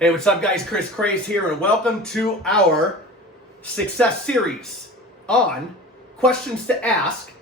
Hey, what's up guys? Kraze here, and welcome to our success series on questions to ask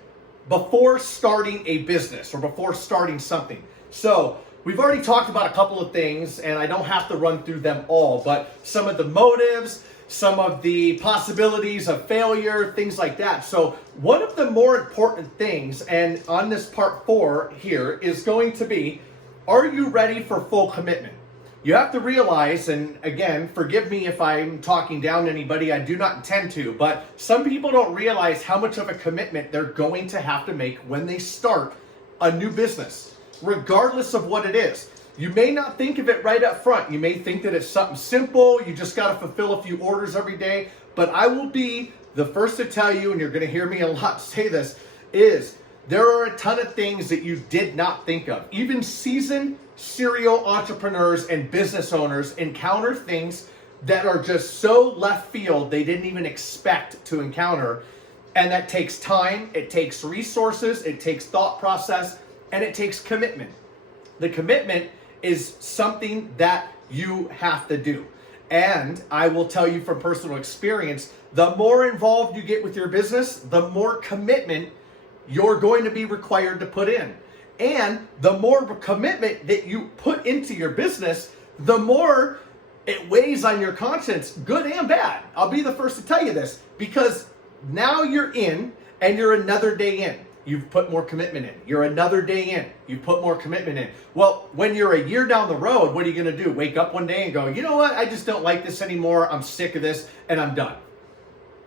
before starting a business or before starting something. So we've already talked about a couple of things, and I don't have to run through them all, but some of the motives, some of the possibilities of failure, things like that. So one of the more important things, and on this part 4 here, is going to be, are you ready for full commitment? You have to realize, and again, forgive me if I'm talking down to anybody, I do not intend to, but some people don't realize how much of a commitment they're going to have to make when they start a new business, regardless of what it is. You may not think of it right up front. You may think that it's something simple, you just got to fulfill a few orders every day, but I will be the first to tell you, and you're going to hear me a lot say this, is there are a ton of things that you did not think of. Even seasoned serial entrepreneurs and business owners encounter things that are just so left field they didn't even expect to encounter. And that takes time, it takes resources, it takes thought process, and it takes commitment. The commitment is something that you have to do. And I will tell you from personal experience, the more involved you get with your business, the more commitment you're going to be required to put in. And the more commitment that you put into your business, the more it weighs on your conscience, good and bad. I'll be the first to tell you this, because now you're in and you're another day in. You've put more commitment in. You're another day in. You put more commitment in. Well, when you're a year down the road, what are you going to do? Wake up one day and go, you know what? I just don't like this anymore. I'm sick of this and I'm done.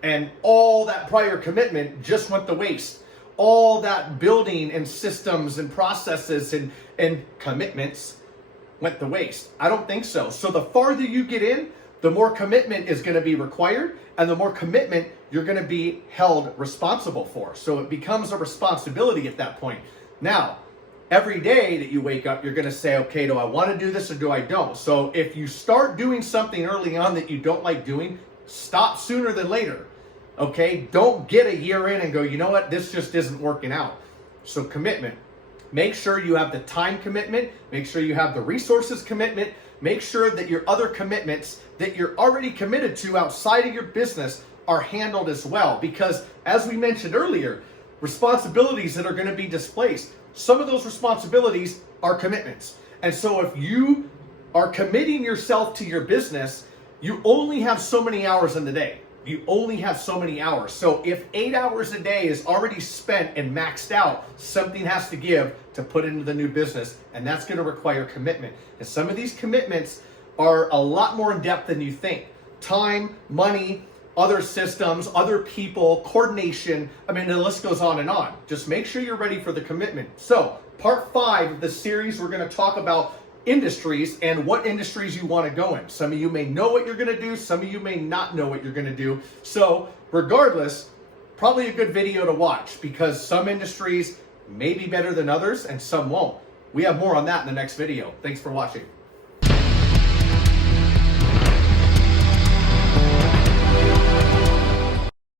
And all that prior commitment just went to waste. All that building and systems and processes and commitments went to waste. I don't think so. So the farther you get in, the more commitment is going to be required, and the more commitment you're going to be held responsible for. So it becomes a responsibility at that point. Now, every day that you wake up, you're going to say, okay, do I want to do this or do I don't? So if you start doing something early on that you don't like doing, stop sooner than later. Okay, don't get a year in and go, you know what, this just isn't working out. So commitment. Make sure you have the time commitment. Make sure you have the resources commitment. Make sure that your other commitments that you're already committed to outside of your business are handled as well. Because as we mentioned earlier, responsibilities that are going to be displaced, some of those responsibilities are commitments. And so if you are committing yourself to your business, you only have so many hours in the day. You only have so many hours. So if 8 hours a day is already spent and maxed out, something has to give to put into the new business, and that's going to require commitment. And some of these commitments are a lot more in depth than you think. Time, money, other systems, other people, coordination. I mean, the list goes on and on. Just make sure you're ready for the commitment. So part 5 of the series, we're going to talk about industries and what industries you want to go in. Some of you may know what you're going to do. Some of you may not know what you're going to do. So regardless, probably a good video to watch, because some industries may be better than others and some won't. We have more on that in the next video. Thanks for watching.